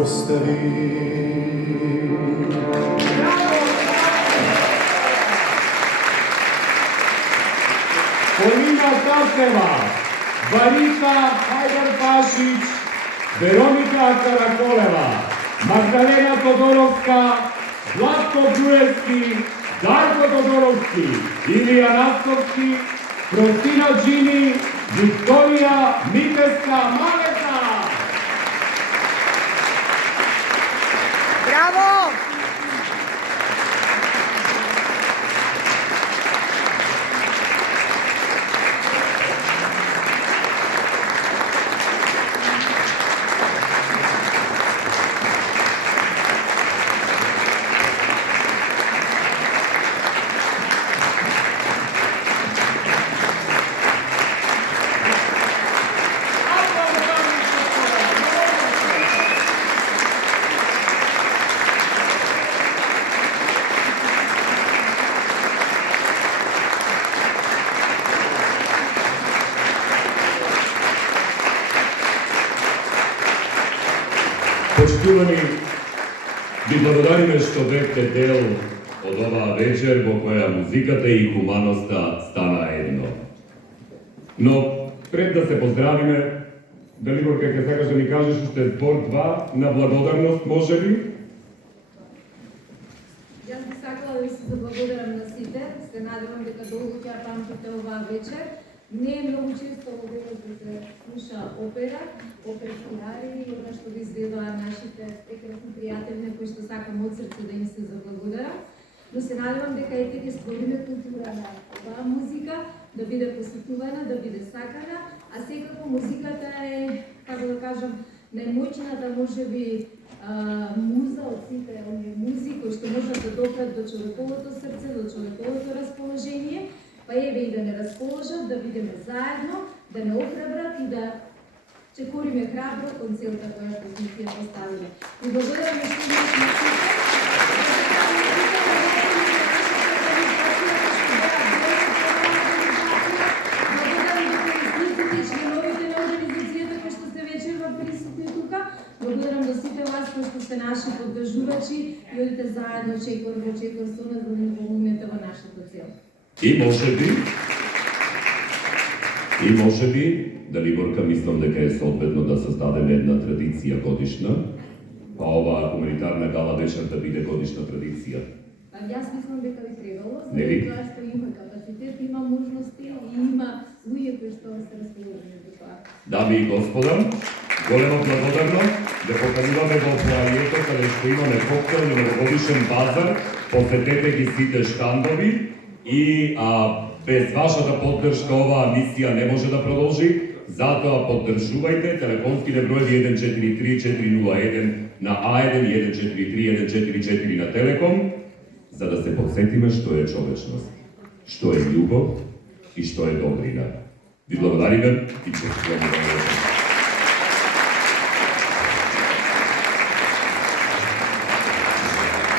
остави. Полина Татева, Варита Хајдарпашиќ, Вероника Караколева, Магдалена Тодоровска, Златко Груевски, Дарко Тодоровски, Илија Настовски, Простина Джини, Викторија Митеска Малета. Браво! Почитувани, ви благодариме што бевте дел од оваа вечер во која музиката и хуманоста стана едно. Но пред да се поздравиме, Далиборка ќе сакаш да ни кажеш уште збор 2 на благодарност, може ли? Јас би сакала да се заблагодарам на сите, се надевам дека долго ќе ја памтите оваа вечер. Не е многу често овој да се слуша опера, оперски арии, она што ви изведоа нашите прекрасни пријатели на кои што сакам од срце да им се заблагодарам. Но се надевам дека ете ќе створиме култура на оваа музика, да биде посетувана, да биде сакана, а секако музиката е, како да кажам, најмоćната можеби муза од сите оние музи кои што можат да допрат до човековото срце, до човековото расположение. Па еве и да не расположат, да бидеме заедно, да не охрабрат и да чекориме храбро кон целта која што сме си ја поставиле. И благодарам што имате на сите. Благодарам на корисниците и членовите на организацијата кои што сте вечерва присутни тука. Благодарам на сите вас кои што сте наши поддржувачи и одите заедно чекор во чекор со нас да ни помогнете во нашата цел. И може би, Далиборка, мислам дека е соодветно да создадеме една традиција годишна, па оваа хуманитарна гала вечер да биде годишна традиција. Па јас мислам дека би требало, Нели? затоа што има капацитет, има можности и има луѓе кои што се расположени за тоа. Дами и господа, голема благодарност да покажуваме во фоајето каде што имаме коктел на новогодишен базар, посетете ги сите штандови и без вашата поддршка оваа мисија не може да продолжи, затоа поддржувајте телефонските броеви 143-401 на А1 и 143-144 на Телеком, за да се подсетиме што е човечност, што е љубов и што е добрина. Ви благодариме и чеституваме.